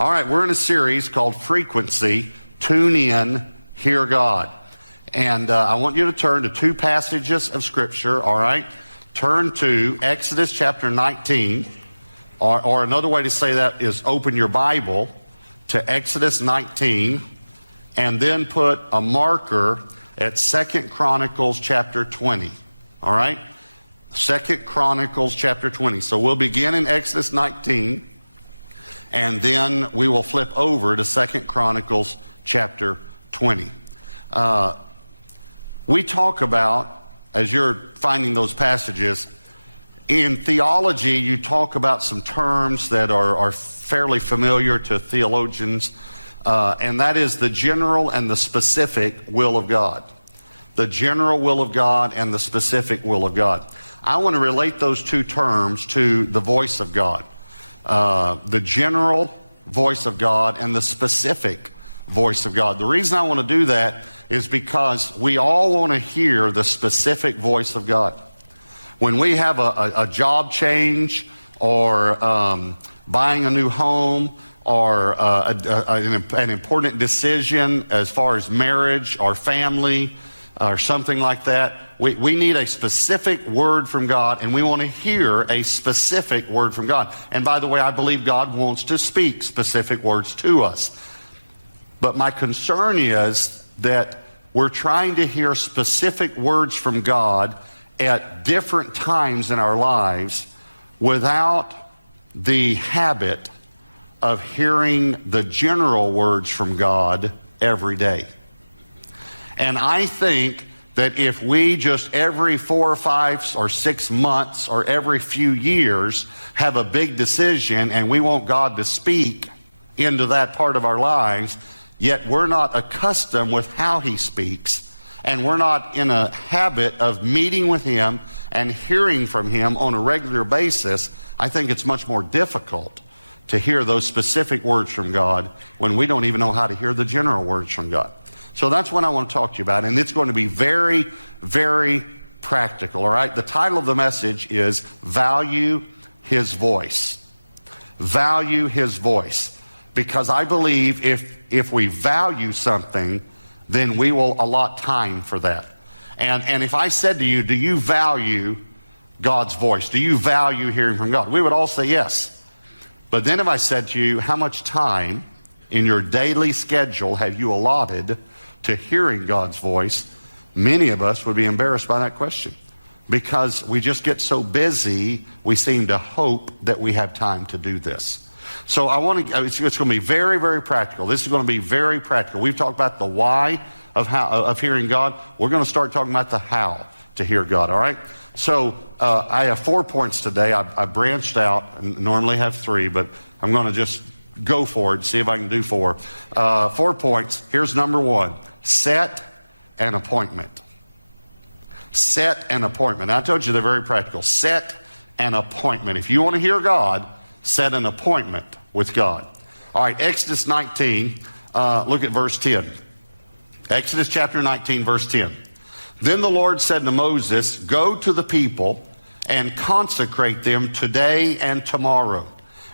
All right, we're in a series called Frequency, Tune In, Hear God. And I want you to turn to two passages of Scripture, all right? Turn to Exodus chapter 19, or another way to say that is open your Bible to Exodus 19, and then put a marker at 2 Chronicles chapter 20, all right? 2 Chronicles chapter 20. So we'll begin in Exodus 19, and then we will flip over to 2 Chronicles chapter 20. We talk about, as you're finding those passages, in theology you talk about some terms that are fairly familiar to theologians, and that is the general and the specific will of God. The general will of God and the specific will of God. I want to relate those two terms to the voice of God. The general voice of God and the specific voice of God. The reason I want to do that is because we all want to hear the specific voice of God. When we have a job change, or buying a new home, or an important decision as far as marriage or family or something like that, we need a specific word from God, and we want to hear a specific word from God. And by the way, I believe God wants to speak specific words to us. But my concern is that we're trying to hear specific words from God at different times in our lives without the habit of hearing the general words from God every day. And I think that if we just every 4 or 5 or 6 months or every few years have a big decision and we want God to speak into that part of our lives, yet we're not accustomed with how He speaks, and we're not in a habit of meeting with Him and hearing from Him on a regular basis, I think it's much more difficult to hear those specific words from God when we don't even know how to hear the general words from God. So that's what I want to talk to you about, and it's going to be very, very practical, all right? The title of the message is Value His Voice. Value His voice. Because I believe if we value something, then we will allot time for that. And if I said to you, do you value God's voice? Do you value hearing from God? We would all say yes. But then if I said to you, how much time in your daily schedule have you allotted to hearing God's voice? Many of us would be embarrassed by that question, because we just get so busy, we seem to hope that we have time to do this. So it's going to be very, very practical. This is going to be very practical. We've talked about the why of hearing God. We're going to start talking about the how to hear God, all right? So I have 4 points today. I branched out, and normally have 3, but I'm going to just go for it and see if I can do 4. 4 points. Here's number 1. Set an appointment. Set an appointment. I told you they're very practical. Set an appointment. If you want to hear God, set an appointment with God. All right, Exodus 19, look at verse 10. Exodus chapter 19, verse 10. Then the Lord said to Moses, go to the people and consecrate them today and tomorrow,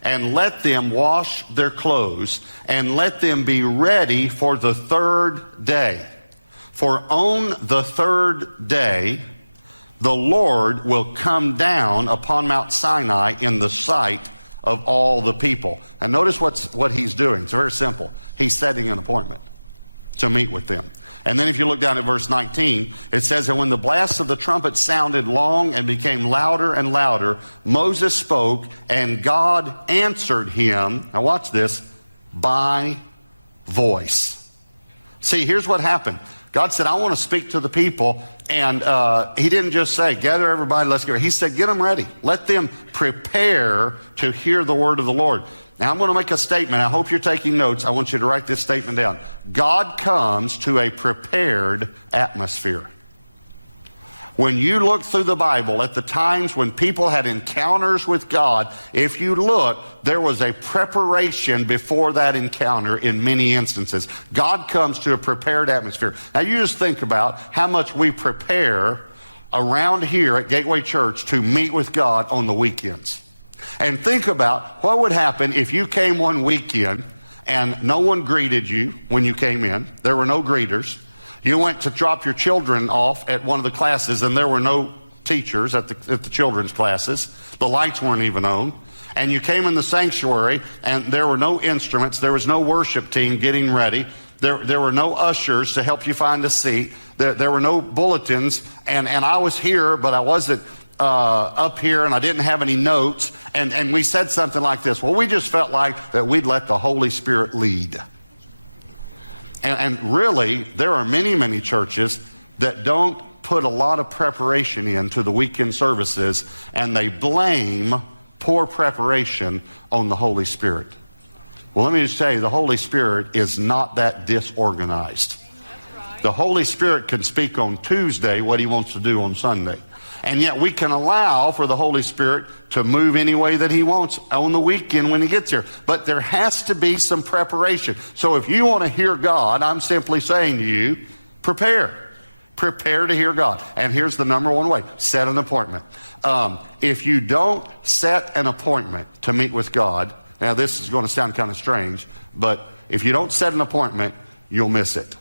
and let them wash their clothes, and let them be ready for the 3rd day. For on the 3rd day, the Lord will come down upon Mount Sinai in the sight of all the people. And notice what he's doing. It's very simple. He's setting an appointment to meet with them. And then if you look down at verse 19, it says, and when the blast of the trumpet sounded long and became louder and louder, Moses spoke, and God answered him, now watch this, by voice. See, here's what happened. God said, I want to speak to the people. And He didn't just say, gather everybody, let's get ready. He said, get them ready. Let them prepare to hear the word of the Lord. Now, I'm going to make a statement. I hope you're taking notes. I want you to write this statement down. God comes to a prepared atmosphere. When you look through the Bible at the times when people had encounters with God, if you look, there was a preparation before that encounter in many instances. God comes to a prepared atmosphere. Now you just think about how much we prepare around here at Gateway Church to meet with God on the weekends. And think about what would happen if you came one weekend and no one greeted you when you came in. There were no greeters. You went to drop your children off at one of the classes and there were no teachers at the children's classes. The lights weren't even on. And you came in the sanctuary and there were no instruments. There was no worship team getting ready. There were no ushers to help you find a seat. There were no bulletins. And I was here, but I wasn't up here, and I didn't have any notes. And we said something like this. Well, we just felt like that we'd let the Holy Spirit lead. And really, there are many, many churches that don't put a lot of preparation into the weekend services, and they blame poor preparation on the Holy Spirit. Well, let me just tell you, the Holy Spirit is not that disorganized. The Holy Spirit can speak on Tuesday what he wants to do on Sunday. And yet we can allow for the Holy Spirit to move any way that he wants on the weekend when he gets here. But there has to be some preparation. So if you want to hear God, I'm simply saying to you, prepare. Prepare to hear God. And here's the number one way. Set an appointment. If you don't set an appointment to meet with God, now this is going to sound kind of strange, but if you don't set an appointment, you'll miss it.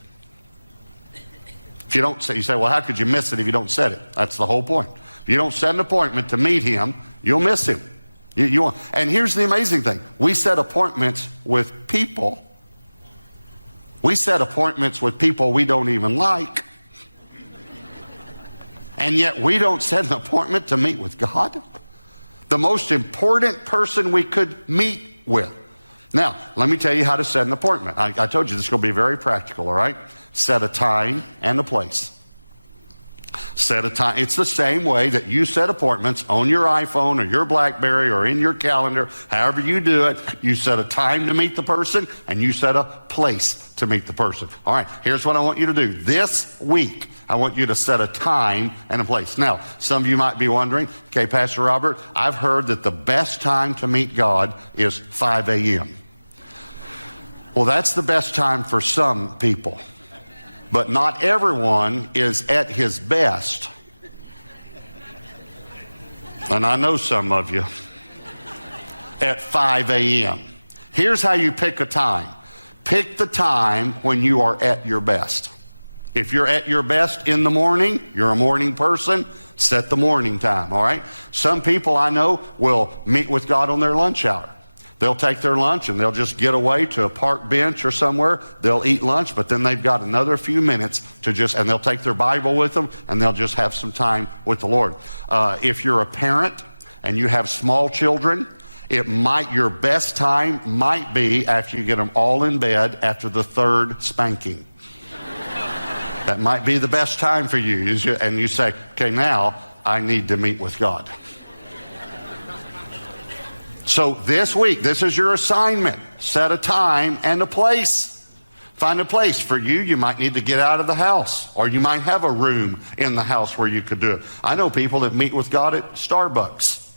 If you don't say, you say, well, how could you miss it if you don't set it? That's the whole point. If you don't set an appointment to meet him, you'll miss him. And here's the amazing thing. We set appointments with people. We set appointments with people we don't even like. And yet we don't set an appointment to meet with God. The most important person we could meet with. Now, let me tell you how to set an appointment. I told you this is going to be very practical, all right? Set a time and a place. Set a time. It's the same way that you set appointments on your iPhone or your BlackBerry or in your calendar. However you do it, you set a time to meet the person and you set a place to meet the person. All right, here's what I want you to do. This week, I want you to set a time and a place. Now, some of you might be wondering, okay, Pastor Robert, I've heard that the best time to meet God is 5 a.m. Well, that's the best time for some people. But not everyone is at his best. And I know some of you. At 5 a.m. Here's how you pick a time. Pick the time when you are at your best. If you're at your best in the morning, you're a morning person, set the morning time, all right? Some people I know will meet with God on their lunch hour. They'll take their lunch and they'll just get away to a park bench or somewhere. They'll eat lunch, but then they've got another few minutes and they'll take their Bible with them and they'll just have some time with the Lord. If you're a parent and you have small children, your best time might be after you get them all in bed after the third spanking. That might be the best time for you. And you say, okay, now I need to meet with God. So this week, this is your assignment. Set a time and a place. Find a place. For you, you might need to get out of the house, or you might have a room in the house where you could do it. I know people that meet with God at Starbucks.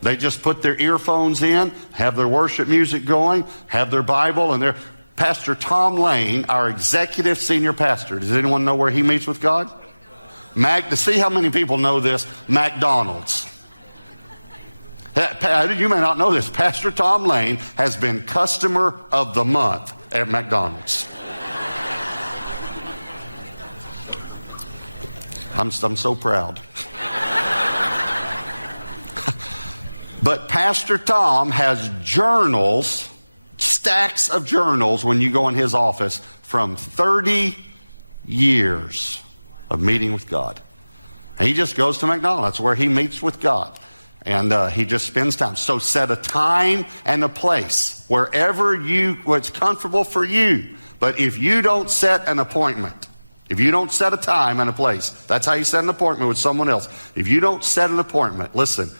They just put their earphones in, have their worship music going, have their Bible, and Pastor Tom Lane, our executive senior pastor. Does anyone know where he meets with God? To see how many people know this, McDonald's. You may not know this. Pastor Tom Lane has been customer of the month at McDonald's. I'm so proud. But Pastor Tom has journals, stacks of journals when you go in his office from 30 years of meeting with God. And he just goes to McDonald's. That's where he meets with God. And he just spends time. So set a time and a place wherever what's comfortable for you. But if you don't set an appointment, if you don't set a time and a place, that's how you set an appointment with someone else. If you don't set an appointment, listen,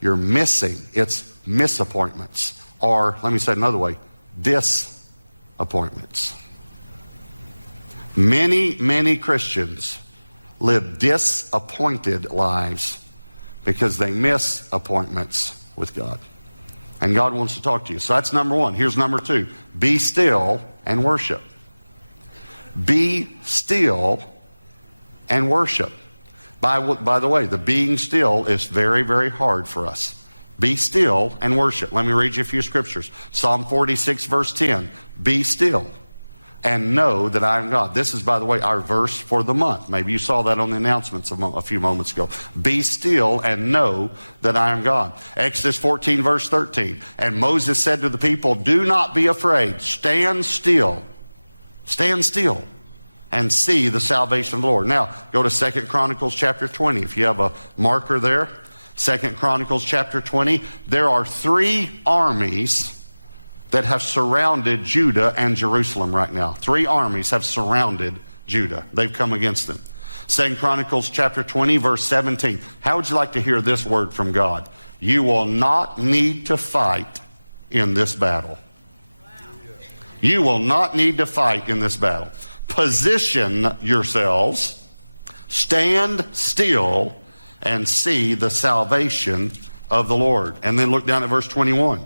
you're missing. It's misappointments. Or, let me say it another way, disappointments. Many, many Christians live disappointed lives because they miss appointments with God. And God wants to talk to you. So that's number one. Here's number two. Be still and worship. Be still and worship. By the way, the being still is very, very hard for us. Be still and worship. Let me read you a few scriptures. Psalm 46, verse 10. Be still and know that I am God. This is, by the way, our verse for the month. Maybe you saw that on the announcements a few moments ago. Be still and know that I am God. Exodus 14, verse 13. And Moses said to the people, do not be afraid. Stand still. Stand still and see the salvation of the Lord. Now, go to 2 Chronicles chapter 20. If you have a marker there, 2 Chronicles chapter 20. There are 3 armies that have surrounded Judah and Jerusalem right now. 3 armies have surrounded Judah. They've come against them. 2 Chronicles chapter 20, verse 17. How would you like to hear this word from God? You will not need to fight in this battle. You will not need to fight in this battle. Position yourselves, stand still, and see the salvation of the Lord. And then look down at verse 21.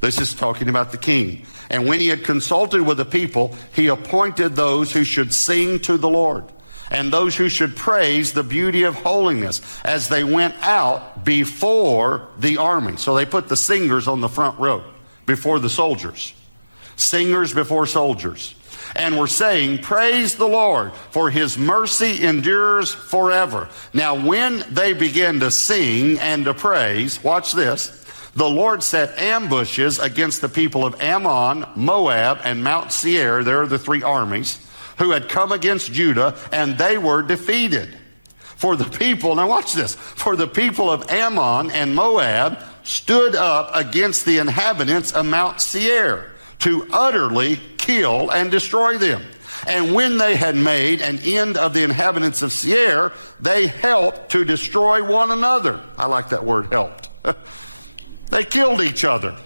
This is talking about the king. And when he had consulted with the people, he appointed those who should sing to the Lord, and those who should praise the beauty of holiness as they went out before the army. So they put the singers on the front row before the soldiers. Singers before soldiers. And were saying, praise the Lord, for his mercy endures forever. Now when they began to sing and to praise, watch this, the Lord set ambushes against the people of Ammon, Moab, and Mount Seir. There are the 3 armies who had come against Judah, and they were defeated. For the people, now watch this, for the people of Ammon and Moab stood up against the inhabitants of Mount Seir to utterly kill and destroy them. And when they had made an end of the inhabitants of Seir, they helped to destroy one another. I like that word, helped. They killed each other.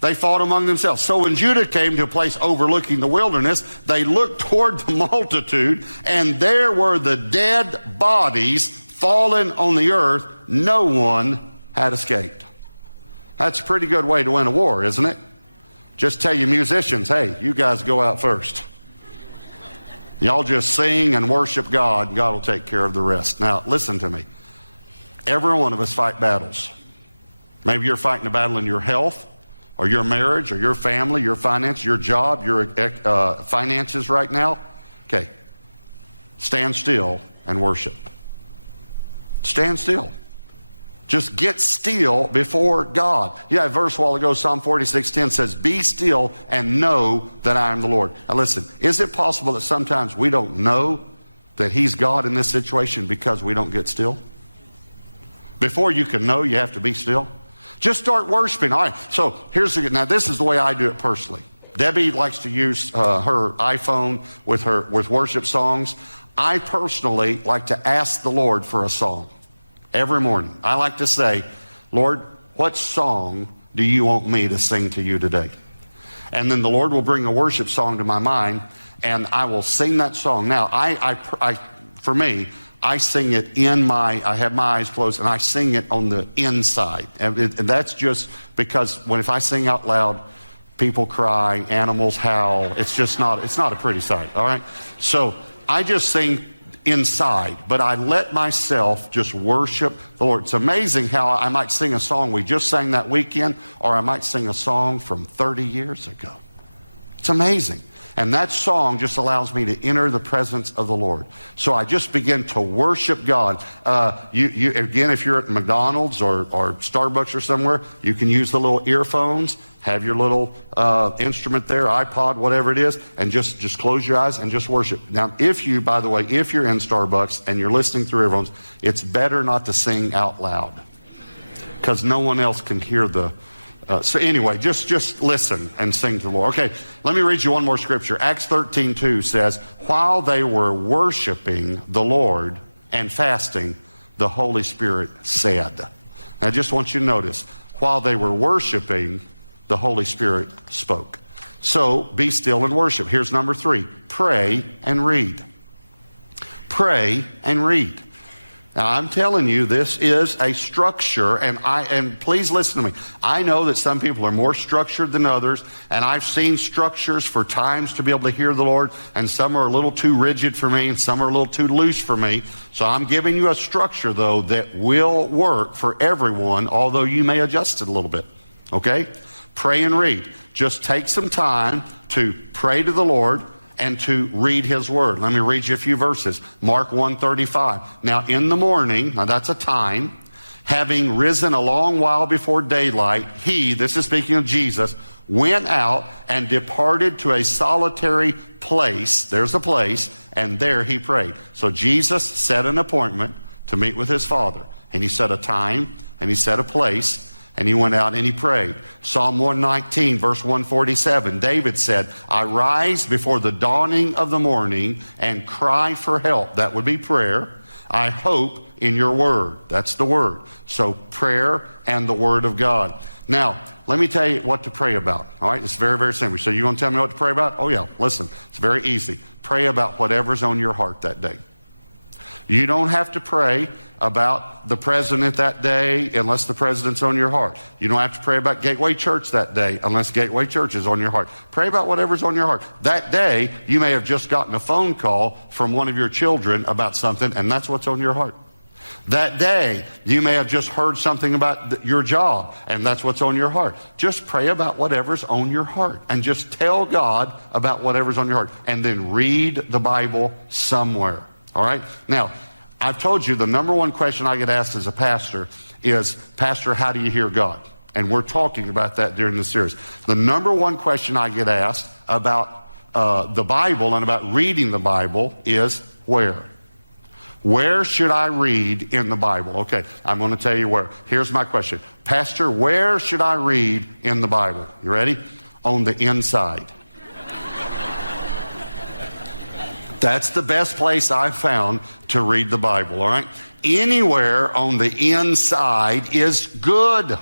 They fought among themselves. So when Judah came to a place overlooking the wilderness, they looked toward the multitude, and there were the dead bodies fallen on the earth. No one had escaped. That's a pretty good way to win a war, isn't it? Just tell your musicians, hey, you guys go out first. Y'all just sing and worship God, and God will take care of the rest. Now, listen to me. Every one of us fight battles. Maybe you're fighting a battle in your health, or your marriage, or your family, your finance, your job, your finances right now. Okay. Stand still and worship. Stand still. Just get still before God. Yeah, a verse a while ago, Psalm 46:10 says, be still and know that I am the Lord. Now listen, is it possible that sometimes we don't know that he's God in this situation because we don't get still? Before you can know, you have to be still. Just start worshiping. All right, so now this is the way I do it personally. Debbie likes to use her iPhone with worship songs. I personally like to ask the Lord for a song. Every morning, I like to say, Lord, what song do you want me to sing to you today? And then the Lord will bring a worship song to my mind, and I will sing that song. Now, for me, I sing it I have my eyes closed, and I sing it on the inside. And that's just because if I sing out loud, people cry, animals howl. It's not a pretty sight, all right? So I just sing inside, but I let myself just worship the Lord. It's amazing how I might sing a song we just sang that weekend, or I might sing a song from 30 years ago. It's amazing. And that song just allows me to enter the presence of the Lord. So I just begin to worship God. Again, if you're at McDonald's or Starbucks or somewhere, you can use the little earphones, have your little instrument there, iPod, whatever it is, and just close your eyes and just worship. Now, by the way, if you're in Starbucks and you're listening through earphones, it's better not to sing out loud because no one else can hear the... So anyway, just listen and sing to the Lord. Okay, let me read you one more scripture. Acts 13:2 says, while they were worshiping the Lord and fasting, the Holy Spirit said. Now, I just want you to notice, while they were worshiping, the Holy Spirit spoke. So be still and worship. Here's number 3. Pray and read. Pray and read. Now, I'm telling you, this is a structure, and please listen to me. I know that some people are more structured than others, and I've seen structures for times to be able to hear the Lord, and some are a little too rigid for me, and some are a little too loose for me. So I'm giving you a structure, though, that will work for everyone, although you may adjust it a little bit. Okay? Pray and read. Just take some time to pray to the Lord and to read His Word. Let me read you a few verses. Mark 1:35. Now in the morning, now that's a time, having risen a long while before daylight, He, this is speaking of Jesus, went out and departed to a solitary place. There's a place, and there He prayed. So Jesus set an appointment to meet with His Father. And He set a time, and He set a place, and He went out and He prayed. Psalm 119, verse 147, David said, I rise before the dawning of the morning and cry for help. That would be prayer. I hope in your word. That's the word. So prayer and the word of God. Now, let me tell you what to pray about. All right, it's very, very simple. So you want to tell me what to pray about? Oh yeah, listen, it's very easy. Pray about whatever's on your heart that day. You don't have to pray about the president that day unless the president's on your heart. You don't have to pray about Gateway Church that day unless Gateway Church is on your heart. Pray about whatever's on your heart. That day, you may have just gotten a phone call from one of your children about something, and that's what's on your heart. That day, you may have just heard something about your job, and that's what's on your heart. Just pray about whatever's on your heart, and just tell God about whatever's on your heart, and then read the Bible somewhere. All right? Now, I've told you the number one question I get asked as a pastor is, Pastor, how do you hear God? And we're talking about that during the series. The number one question I get asked about the Bible and about reading the Bible is where? Where should I read in the Bible? Okay, I'm going to tell you where. Here's my question. Pastor, where should I read in the Bible? You ready? On the inside. That's the best place I've found to read the Bible, all right? Anywhere on the inside is good.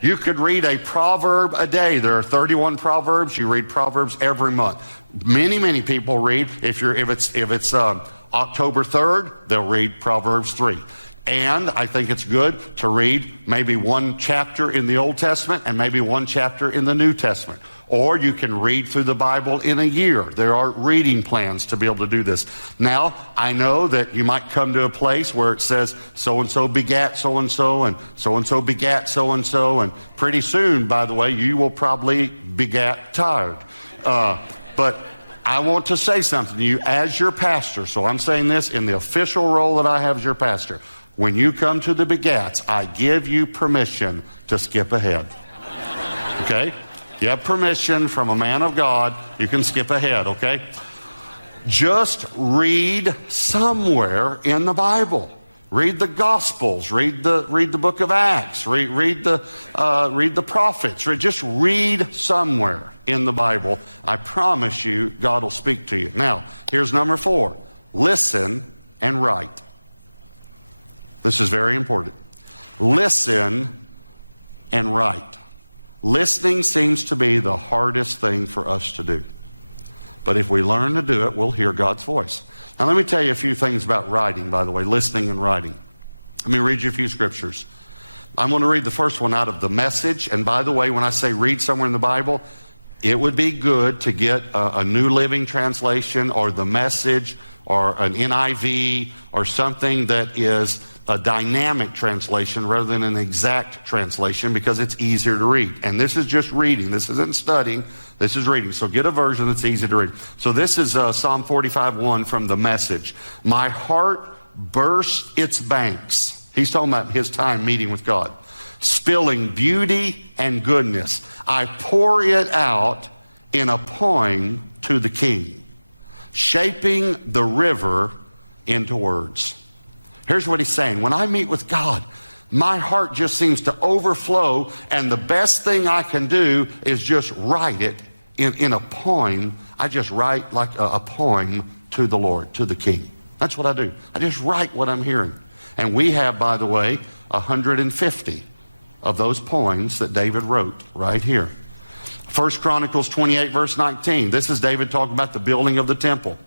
You could read a proverb a day. There are 31 proverbs. You read proverbs every month. Many people read. If it's October 3rd, they'll read Proverbs 3. And I think it's good to read maybe one chapter in the Old Testament and maybe one chapter in the New Testament. Or you can read through the Bible in a year. There are reading plans to be able to do this. Now, I know that you might come to a place where it says so-and-so begat so-and-so, and so-and-so begat so-and-so, and pretty soon, by the way, you will probably begat tired. But I want to say something to you as your pastor. So I'm saying this in the official role that I have as your pastor. When you come to the begats, I give you permission to skip ahead. Okay? You have permission from a man of God, you can skip ahead, okay? Just read somewhere in the Bible. Read the Gospels, read the book of Acts, read the prophets. Just read somewhere in the Bible. I promise you, God will speak to you. Now, here's number 4. Listen and write. This is very important. Listen and write. Listening seems to be the hardest thing for us to do. But if we learn to do it, we'll hear God's voice. Now let me tell you a few things about writing, by the way, listening and writing. Let me read you a few scriptures. I'm going to read the first one out of the Message. And by the way, when I say read somewhere in the Bible, it would be good to get a New Living Translation or the Message or an NIV or something that is a dynamic translation rather than an exact translation, because it's easier to read. And this is just reading. This isn't studying. This is reading. So get a version that's easy to read. So this is Psalm 45:1 from the Message. My heart burst its banks. He's talking about his time meeting with God. Spilling beauty and goodness. I pour it out in a poem to the King, shaping the river into words. Here's what he's saying. When I meet with God, my heart just seems to overflow, and the best thing I can do is just write it in a poem. I just write like a poem to the Lord, to the King. That's what I do. I just write what I'm hearing. And we have, by the way, 150 of those poems that David wrote right here. 1 Chronicles 28, verse 19. This is David talking about the building of the temple.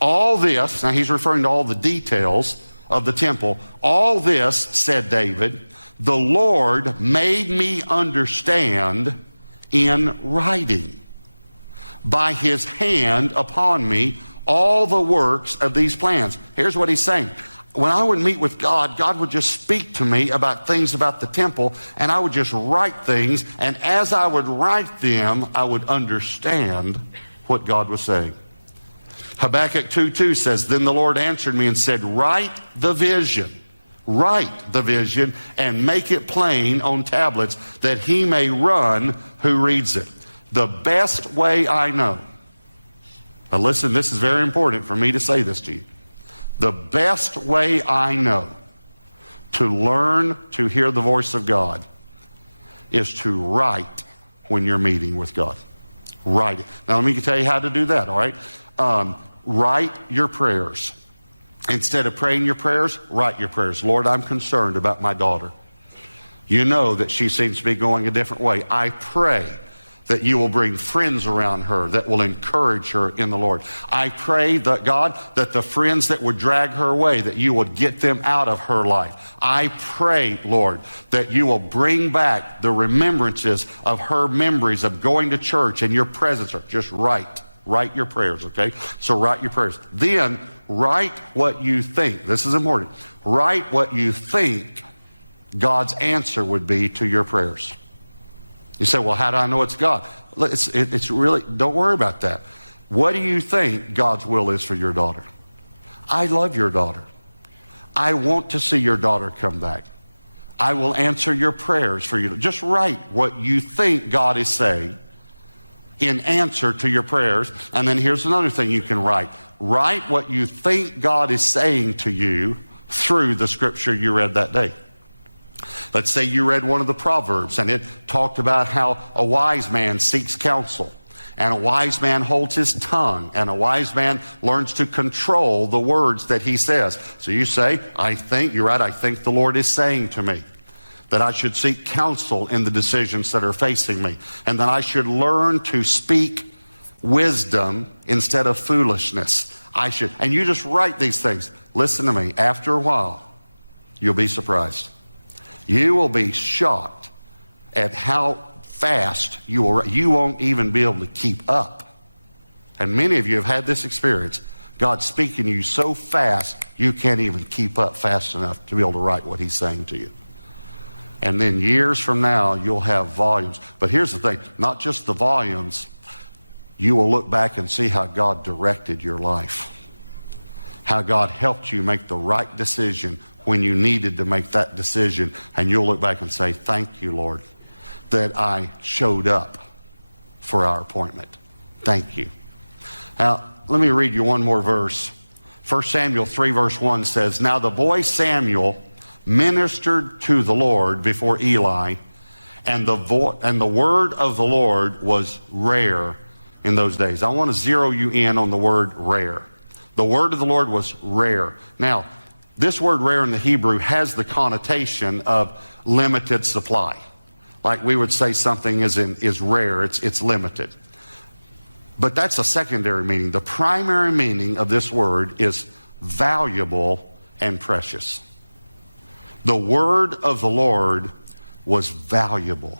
All this, now he's referring to all the details of the temple. All this, said David, the Lord made me understand in writing by his hand upon me all the works of these plans. Here's what he's saying. When I would meet with God, God would just speak to me about things about the temple, and I would just write things, and as I would write them, I would understand what God was saying. Habakkuk 2:2 says, then the Lord answered me and said, write the vision, and make it plain on tablets, that he may run who reads it. The best way I know, now listen, this is very important for me to say this to you. The best way I know to learn to hear the voice of God is to write when you're meeting with God. Write it. Now let me tell you how to do that, all right? Write your prayers. Instead of praying your prayers, write your prayers. Lord, I'm concerned about my daughter. You know that she seems to be going a different way. I pray that you will bring friends around her that will encourage her in the Lord. I pray that, God, that the friends that would drag her away, that you would get them out of her life. I pray, Lord, that you will bring back the remembrances of her memories of going to church and your presence. Just write your prayers, okay? So write your prayers. Then write what you think. This is important. Write what you think God's answer would be to your prayers. You say, well, how do I know it's God? It's really, don't worry about that. What do you think God's will is for your daughter? I love your daughter. I want to see your daughter come back. I will answer your prayers for you. Just write what you think God is saying in answer to your prayers. And then here's another thing you can write. Write what you think God is saying to you through the scripture you read that day. Let's say you read one of the Proverbs and it talked about how a wise man seeks counsel, and a wise man holds his tongue, and a wise man learns to control the words that he says. So you say, I think the Lord is saying to me that I should seek counsel in the decisions that are facing me, and that I should learn to speak wisdom instead of foolishness. And you just write these things. Listen to me, after a while, you'll be surprised. You will be shocked at how fast you won't even be able to keep up. And many of you have had this experience. God's speaking to you so fast, you can't even keep up fast enough to be able to write what he's saying to you. And then years from now, you'll have volumes. But here's the thing, not just the volumes, you will look back and see how God directed your life. How God helped you make the right decision when you needed to make that decision. And you'll look back and say, thank you, Lord, that I showed up for our appointment. Thank you. Now, let me read you one more verse. 1 Samuel 3 verse 1 says, now the boy Samuel ministered to the Lord before Eli, and the word of the Lord was rare in those days. I want to zero you in on the word rare. The word of the Lord was rare. Now, this word rare in the Hebrew has the connotation of limited supply. Like we would say something is rare, it's limited. But that's a secondary meaning. The primary meaning of this word is valuable and precious. The word of the Lord was valuable.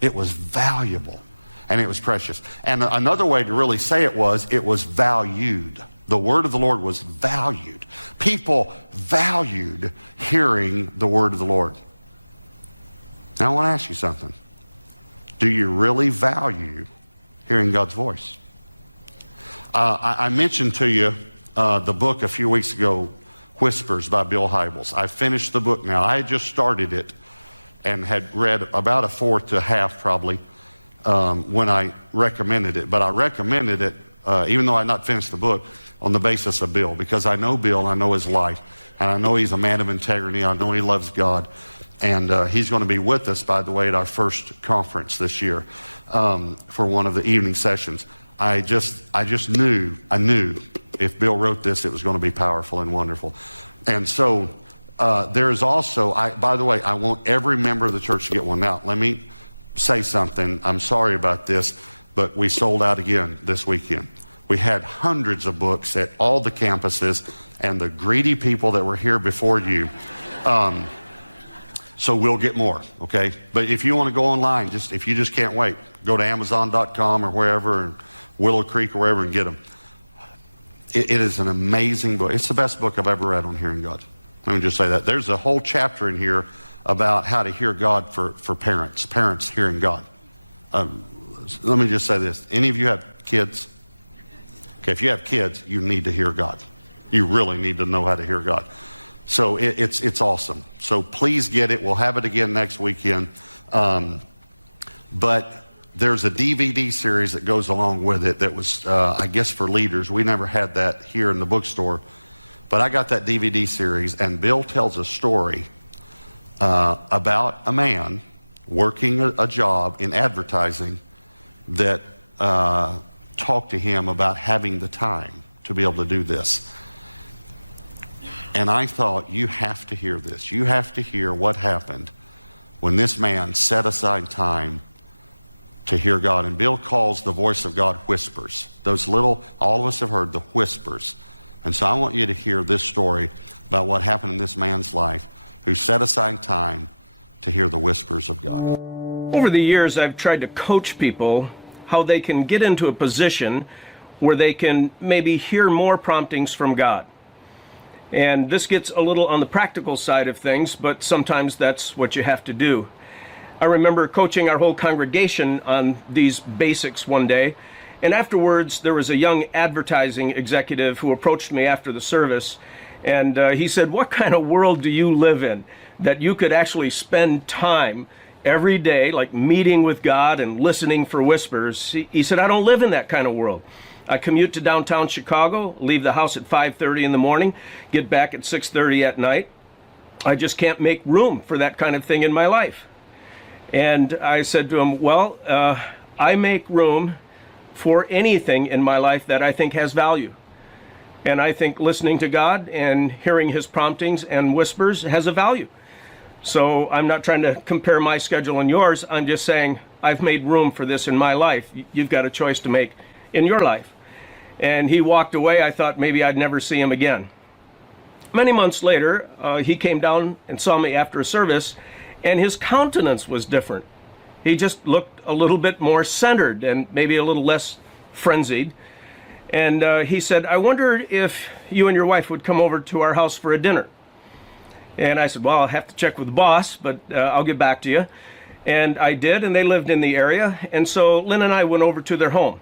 It was valuable and it was precious. And another way to really say it was valued. The word of the Lord was valued. People valued hearing the word of the Lord. Now I want to ask you something. Do you really value hearing God's voice? I mentioned to you the book a few weeks ago, Whispers by Bill Hybels. I finished the book now. I had just started it and had read about a fourth to a half probably when I recommended it. But I recommended it, even though I had not finished the book, on the basis of Bill, because I know Bill, I know his life, and I know he's a man of integrity. I know he loves God, and he's going to be with us, by the way, at our first conference this year for one of the evening sessions. I knew if Bill wrote this, it was going to be powerful and wonderful. And so there's also, by the way, I want every member of the church to get one. Now, let me say something. I'm sorry about this, but we sold out again this weekend. We had hundreds of books at all the campuses, and the greedy people that were here before you. So we'll get more, okay? But if you want to go online, if you just can't wait, go to Amazon.com or wherever, and Willow Creek or wherever, and get them. It is an amazing book. It's the best book I've ever read on hearing God. Let me just say that. There's a whole chapter in here about how to hear God for parents hearing God. Let me just say this. Any of you have kids? Okay, if you have kids, you need to hear God. You really need to know how to hear God. So it's awesome. So please get it. We'll have it again next weekend. But there's a DVD series that goes along with it that was, I guess, for leaders. We never had that here in the bookstore. But I got that DVD series, and Bill tells a story about a man working a job in advertising that talked to him about having the time to be able to do this. And I thought, you have to hear this. You have to hear what happened when this man set aside time to hear God. And Bill calls the voice of God whispers. Those little, all of us have heard the whispers. And so I want you to hear this story about what happened in this man's life who set aside time to hear the whispers of God. Over the years, I've tried to coach people how they can get into a position where they can maybe hear more promptings from God. And this gets a little on the practical side of things, but sometimes that's what you have to do. I remember coaching our whole congregation on these basics one day, and afterwards there was a young advertising executive who approached me after the service, and he said, "What kind of world do you live in that you could actually spend time every day, like meeting with God and listening for whispers?" He said, "I don't live in that kind of world. I commute to downtown Chicago, leave the house at 5:30 in the morning, get back at 6:30 at night. I just can't make room for that kind of thing in my life." And I said to him, "Well, I make room for anything in my life that I think has value. And I think listening to God and hearing his promptings and whispers has a value. So I'm not trying to compare my schedule and yours. I'm just saying I've made room for this in my life. You've got a choice to make in your life." And he walked away. I thought maybe I'd never see him again. Many months later, he came down and saw me after a service, and his countenance was different. He just looked a little bit more centered and maybe a little less frenzied. And he said, "I wondered if you and your wife would come over to our house for a dinner." And I said, "Well, I'll have to check with the boss, but I'll get back to you." And I did, and they lived in the area. And so Lynn and I went over to their home.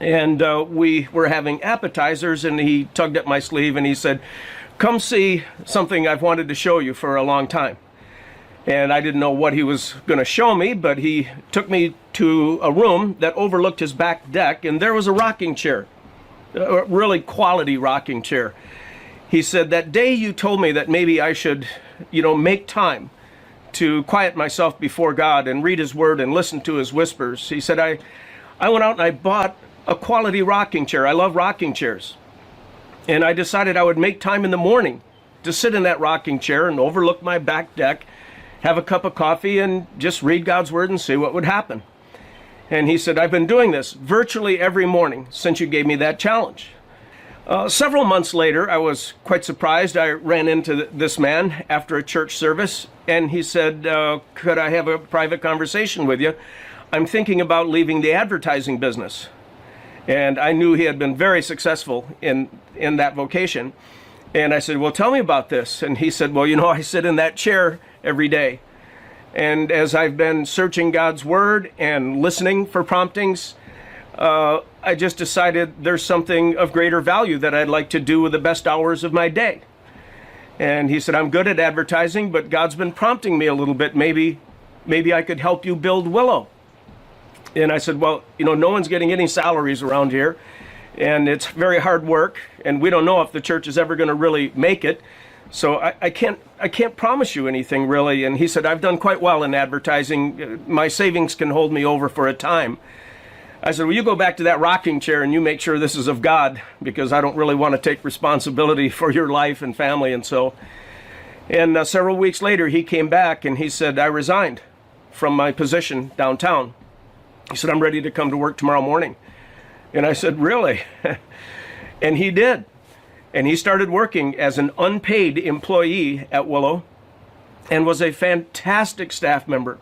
And we were having appetizers, and he tugged at my sleeve and he said, "Come see something I've wanted to show you for a long time." And I didn't know what he was going to show me, but he took me to a room that overlooked his back deck, and there was a rocking chair, a really quality rocking chair. He said, "That day you told me that maybe I should, make time to quiet myself before God and read his word and listen to his whispers." He said, I went out and I bought a quality rocking chair. I love rocking chairs. And I decided I would make time in the morning to sit in that rocking chair and overlook my back deck, have a cup of coffee, and just read God's word and see what would happen. And he said, "I've been doing this virtually every morning since you gave me that challenge." Several months later, I was quite surprised. I ran into this man after a church service, and he said, "Could I have a private conversation with you? I'm thinking about leaving the advertising business." And I knew he had been very successful in that vocation. And I said, "Well, tell me about this." And he said, "Well, I sit in that chair every day. And as I've been searching God's word and listening for promptings, I just decided there's something of greater value that I'd like to do with the best hours of my day." And he said, "I'm good at advertising, but God's been prompting me a little bit. Maybe I could help you build Willow." And I said, "Well, no one's getting any salaries around here, and it's very hard work, and we don't know if the church is ever going to really make it. So I can't promise you anything really." And he said, "I've done quite well in advertising. My savings can hold me over for a time." I said, "Well, you go back to that rocking chair and you make sure this is of God, because I don't really want to take responsibility for your life and family." And so, several weeks later, he came back and he said, "I resigned from my position downtown." He said, "I'm ready to come to work tomorrow morning." And I said, really? And he did. And he started working as an unpaid employee at Willow and was a fantastic staff member.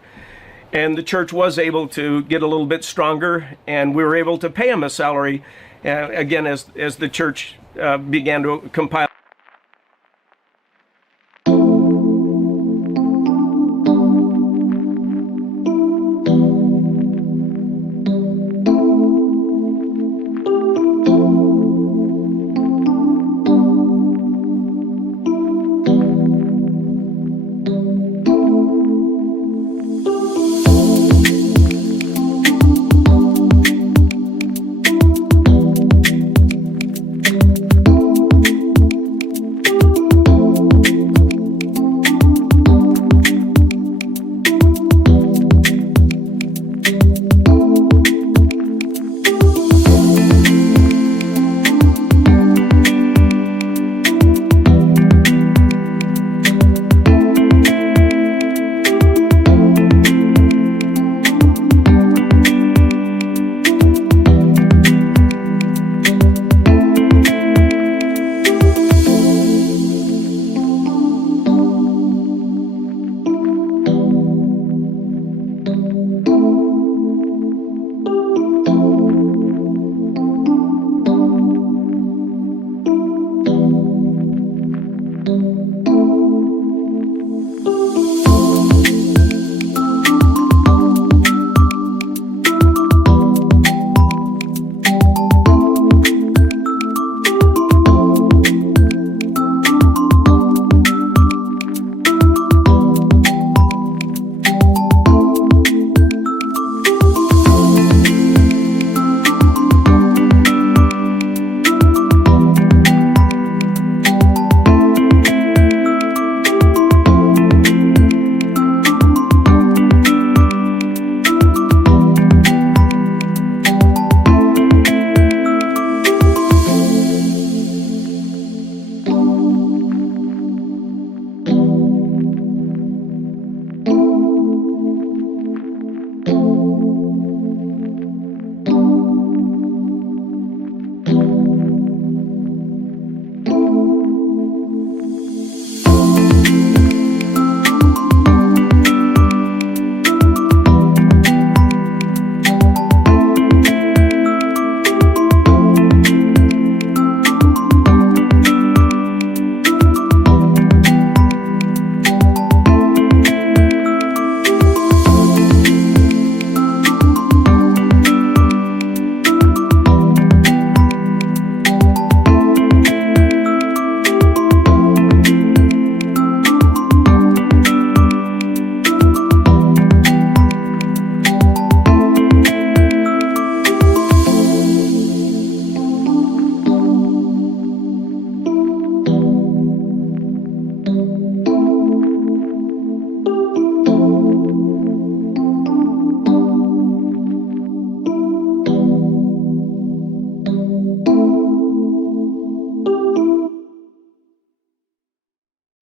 And the church was able to get a little bit stronger, and we were able to pay him a salary, again, as the church began to compile.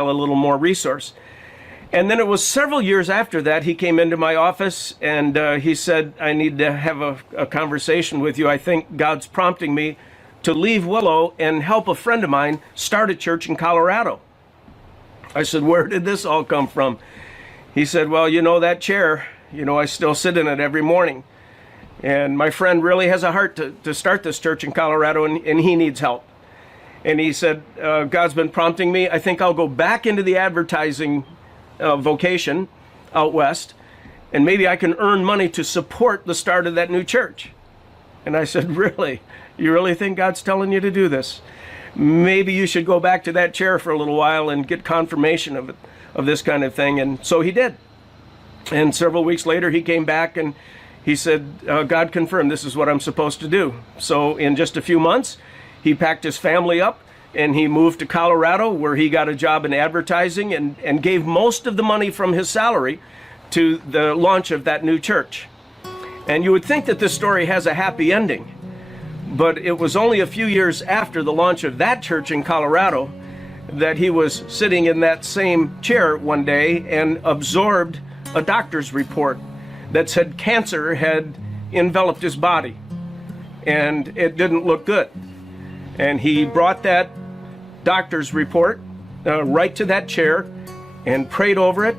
A little more resource. And then it was several years after that he came into my office and he said, I need to have a conversation with you. I think God's prompting me to leave Willow and help a friend of mine start a church in Colorado. I said, where did this all come from? He said, well, you know, that chair, you know, I still sit in it every morning. And my friend really has a heart to start this church in Colorado, and he needs help. And he said, God's been prompting me. I think I'll go back into the advertising vocation out west, and maybe I can earn money to support the start of that new church. And I said, really? You really think God's telling you to do this? Maybe you should go back to that chair for a little while and get confirmation of this kind of thing. And so he did. And several weeks later, he came back and he said, God confirmed this is what I'm supposed to do. So in just a few months, he packed his family up and he moved to Colorado, where he got a job in advertising and gave most of the money from his salary to the launch of that new church. And you would think that this story has a happy ending, but it was only a few years after the launch of that church in Colorado that he was sitting in that same chair one day and absorbed a doctor's report that said cancer had enveloped his body. and it didn't look good. And he brought that doctor's report right to that chair and prayed over it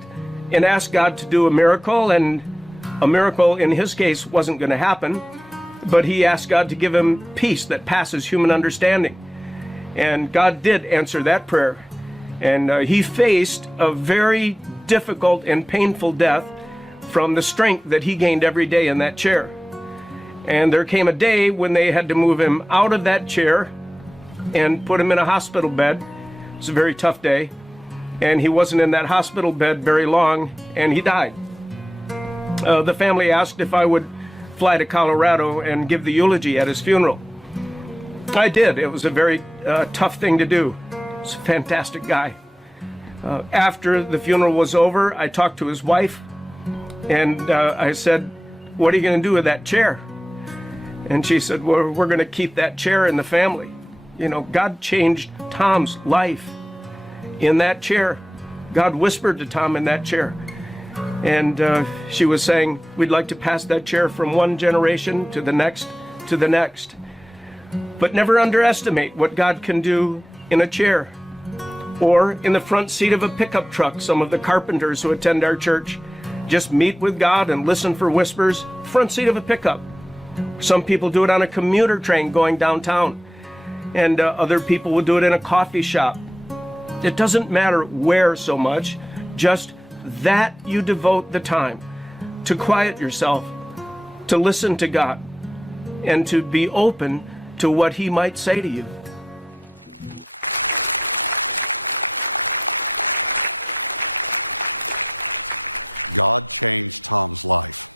and asked God to do a miracle. And a miracle in his case wasn't going to happen, but he asked God to give him peace that passes human understanding. And God did answer that prayer. And he faced a very difficult and painful death from the strength that he gained every day in that chair. And there came a day when they had to move him out of that chair and put him in a hospital bed. It was a very tough day. And he wasn't in that hospital bed very long, and he died. The family asked if I would fly to Colorado and give the eulogy at his funeral. I did. It was a very tough thing to do. He's a fantastic guy. After the funeral was over, I talked to his wife, and I said, "What are you going to do with that chair?" And she said, "Well, we're going to keep that chair in the family." You know, God changed Tom's life in that chair. God whispered to Tom in that chair. And she was saying, "We'd like to pass that chair from one generation to the next to the next." But never underestimate what God can do in a chair or in the front seat of a pickup truck. Some of the carpenters who attend our church just meet with God and listen for whispers. Front seat of a pickup. Some people do it on a commuter train going downtown, and other people will do it in a coffee shop. It doesn't matter where so much, just that you devote the time to quiet yourself, to listen to God, and to be open to what He might say to you. God changed Tom's life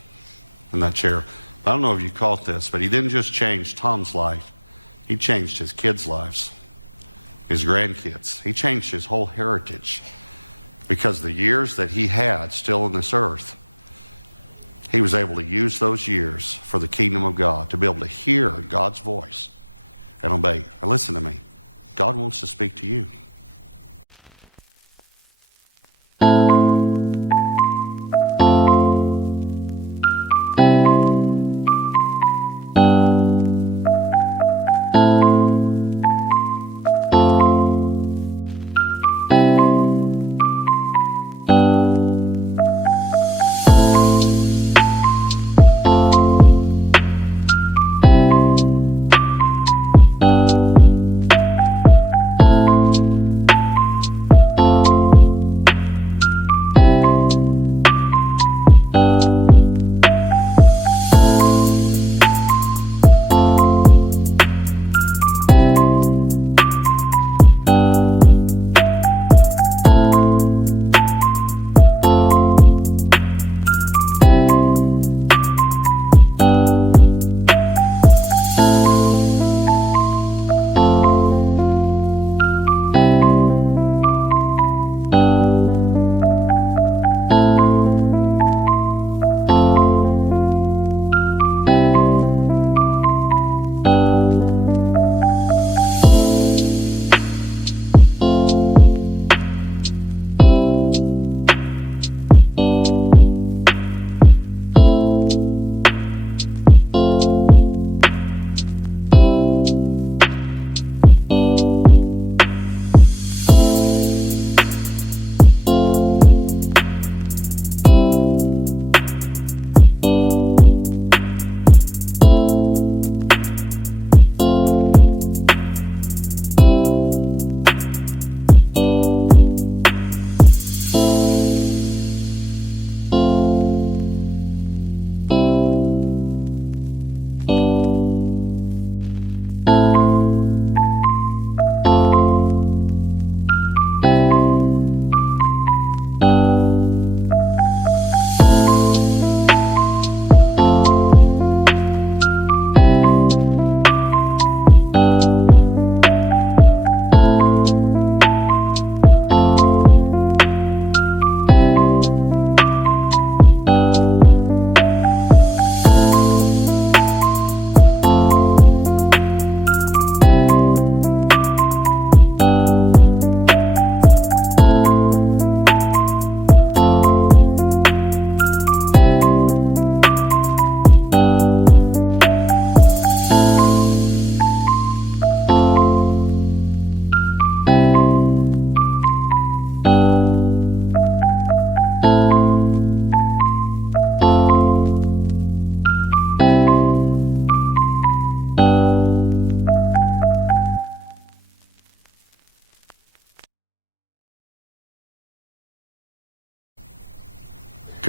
in that chair. I don't know if you caught this, but he didn't just change Tom's life. He changed his kids' lives, his grandkids. He changed his whole heritage, because the years that he had still on this earth, he was able to use those years for the kingdom of God, to be able to hear God's voice and obey. Now listen to me. God wants to speak to you.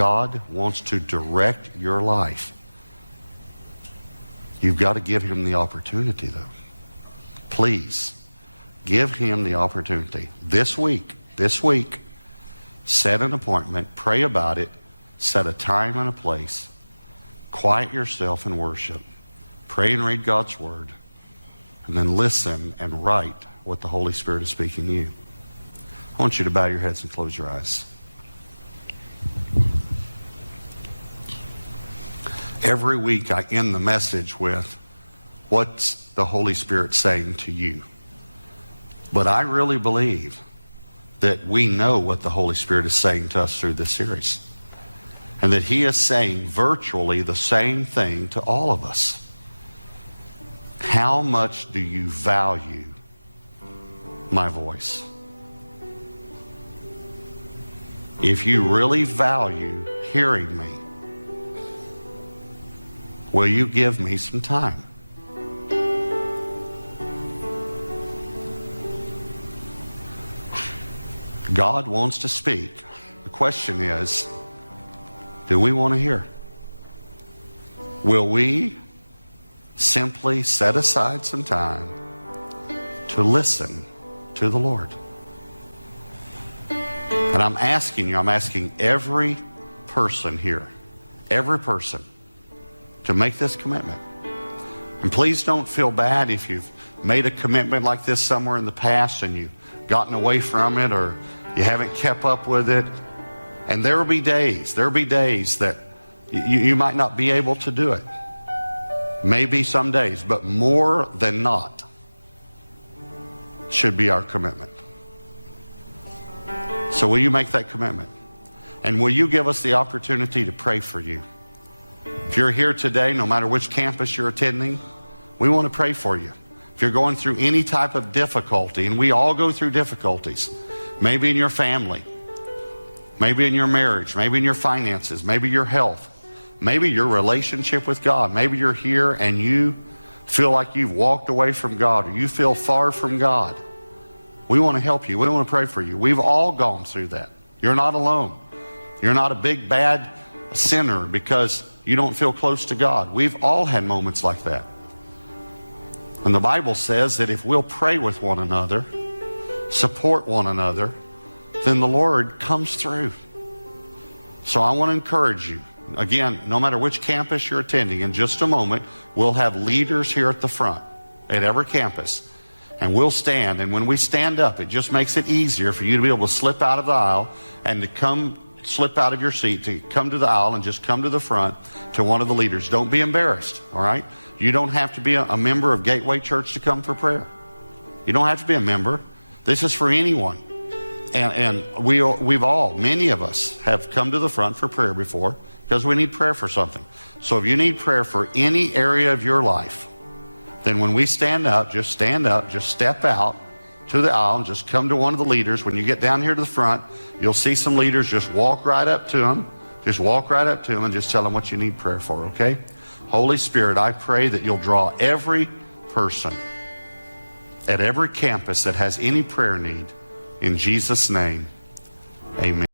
God wants to direct your life. You've got to give him the opportunity, though. Please, give him the opportunity. This week, set an appointment, pray about it, set a time and a place, quiet yourself and worship, pray and read God's Word, and then listen and write what the Holy Spirit is speaking to you. I want you to bow your heads and close your eyes. Every week I end the message with, what's the Holy Spirit saying to you? But I really believe that we know what the Holy Spirit is saying to us through this series. And that he is saying virtually the same thing to all of us. How much do you value my voice? If you really value hearing me, will you give me some time? God wants to speak. The question is, do we want to hear? Will we simply set aside some time to listen to the Lord? And I'm asking every person here, every person, to make this commitment. And please don't feel bad if you've made a commitment like this somewhere in the past and you've gotten away from it, or you haven't kept up with it. And there will be days that you might not be able to do it. Maybe some days, but more than not should be our commitment. So will you make that commitment? And will you give us the opportunity to pray for you? If you're here today, no matter which campus you're attending, we want to pray for you. If you're going through any type of difficulty, and we all go through difficulties, maybe in your family, maybe in your marriage, maybe in your finances, maybe your health, maybe your relationship with God, maybe you're here and you feel like you've walked away from God, or you feel far from God. We want to help you. We want to pray for you. We've all gone through that. You're not alone. You're not a big bad sinner because you don't feel close to God. We've all had moments like that. And the Bible says that if we'll pray with one another, support one another, then the Lord comes through. So I want to encourage you. Again, no matter which campus you're attending, in just a moment, we'll have leaders here at the front at every campus. And we'll stand, and when we stand up, it just makes it easier for you to be able to slip out of the aisle and to slip out of your seat, to come to the aisle and just come to the front to one of the leaders. Don't be embarrassed, all right? You don't have to be a member of Gateway Church to come for prayer. You don't have to be a member. This is for anyone. And many of us have come to the front for prayer before because we need prayer for something. So if you need prayer for any area of your life, then when we stand up, just step out to the aisle and just come to one of the leaders. When you get down here to the front, you'll see some leaders. Just walk right up to them. Just walk right up to them and just tell them what you need prayer for, okay? Holy Spirit, I pray that you'll draw every person at every campus that has any prayer need. In Jesus' name, amen.